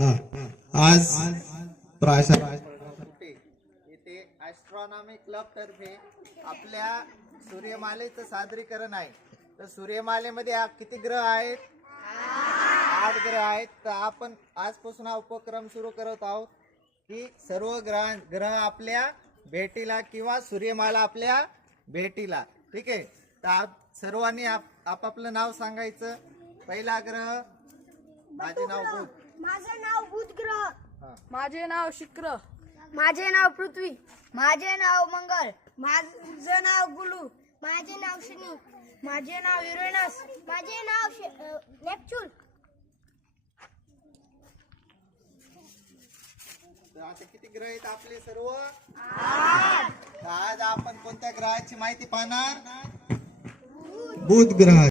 हा आज इथे ॲस्ट्रॉनॉमी क्लब तर्फे आपल्या सूर्यमालेचं सादरीकरण आहे. तर सूर्यमालेमध्ये किती ग्रह आहेत? 8 ग्रह आहेत. तर आपण आजपासून हा उपक्रम सुरू करत आहोत की सर्व ग्रह आपल्या भेटीला किंवा सूर्यमाला आपल्या भेटीला. ठीक आहे. तर सर्वांनी आपापलं नाव सांगायचं. पहिला ग्रह, माझे नाव बुध. माझं नाव बुध ग्रह. माझे नाव शुक्र. माझे नाव पृथ्वी. माझे नाव मंगळ. माझं नाव गुलू. माझे नाव शनी. माझे नाव युरेनस. माझे नाव नेपच्यून. तर असे किती ग्रह आहेत आपले सर्व? 8. आज आपण कोणत्या ग्रहाची माहिती पाहणार? बुध ग्रह.